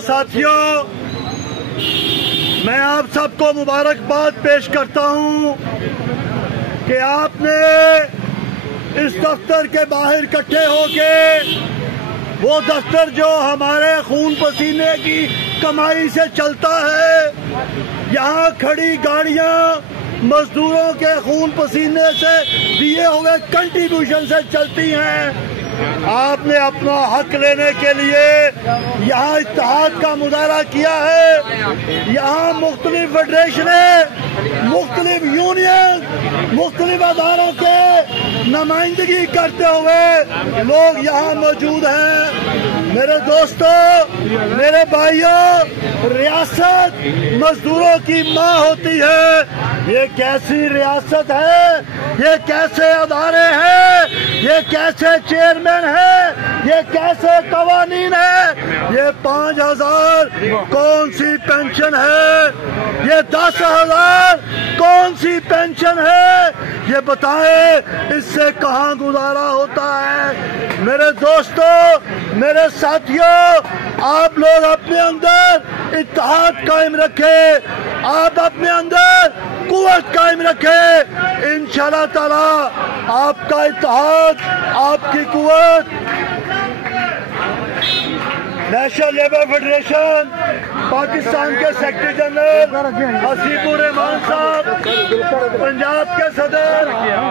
دوستو ساتھیوں، میں آپ سب کو مبارکباد پیش کرتا ہوں کہ آپ نے اس دفتر کے باہر اکٹھے ہو کے وہ دفتر جو ہمارے خون پسینے کی کمائی سے چلتا ہے، یہاں کھڑی گاڑیاں مزدوروں کے خون پسینے سے دیے ہوئے کنٹریبیوشن سے چلتی ہیں۔ آپ نے اپنا حق لینے کے لیے یہاں اتحاد کا مظاہرہ کیا ہے۔ یہاں مختلف فیڈریشنیں، مختلف یونین، مختلف اداروں کے نمائندگی کرتے ہوئے لوگ یہاں موجود ہیں۔ میرے دوستو، میرے بھائیوں، ریاست مزدوروں کی ماں ہوتی ہے۔ یہ کیسی ریاست ہے؟ یہ کیسے ادارے ہیں؟ یہ کیسے چیئرمین ہیں؟ یہ کیسے قوانین ہیں؟ یہ 5,000 کون سی پینشن ہے؟ یہ 10,000 کون سی پینشن ہے؟ یہ بتائیں، اس سے کہاں گزارا ہوتا ہے؟ میرے دوستو، میرے ساتھیوں، آپ لوگ اپنے اندر اتحاد قائم رکھیں، آپ اپنے اندر قوت قائم رکھیں۔ انشاءاللہ تعالی آپ کا اتحاد، آپ کی قوت، نیشنل لیبر فیڈریشن پاکستان کے سیکرٹری جنرل حسیب الرحمان صاحب، پنجاب کے صدر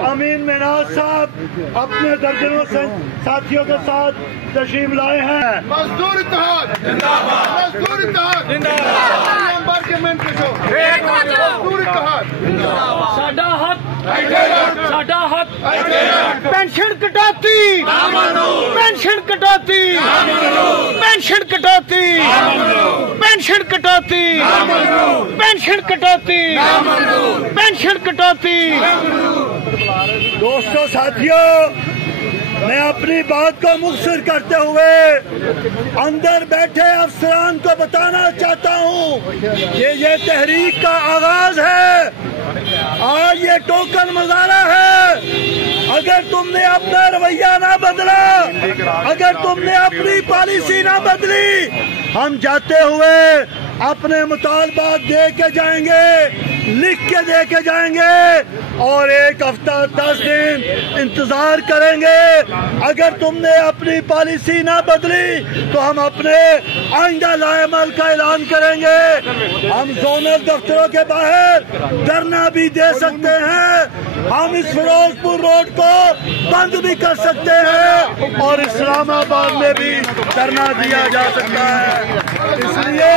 امین مناز صاحب اپنے درجنوں ساتھیوں کے ساتھ تشریف لائے ہیں۔ مزدور اتحاد زندہ باد، مزدور اتحاد زندہ باد، مزدور اتحاد زندہ باد۔ ساڈا حق، ساڈا حق، پینشن کٹوتی، پینشن کٹوتی، پینشن کٹوتی، پینشن کٹوتی، پینشن کٹوتی، پینشن کٹوتی۔ دوستو ساتھیوں، میں اپنی بات کو مختصر کرتے ہوئے اندر بیٹھے افسران کو بتانا چاہتا ہوں کہ یہ تحریک کا آغاز ہے، آج یہ ٹوکن مظاہرہ ہے۔ اگر تم نے اپنا رویہ نہ بدلا، اگر تم نے اپنی پالیسی نہ بدلی، ہم جاتے ہوئے اپنے مطالبات دے کے جائیں گے، لکھ کے دے کے جائیں گے، اور 1 ہفتہ 10 دن انتظار کریں گے۔ اگر تم نے اپنی پالیسی نہ بدلی تو ہم اپنے آئندہ لائحہ کا اعلان کریں گے۔ ہم زونل دفتروں کے باہر دھرنا بھی دے سکتے ہیں، ہم اس فیروز پور روڈ کو بند بھی کر سکتے ہیں، اور اسلام آباد میں بھی دھرنا دیا جا سکتا ہے۔ اس لیے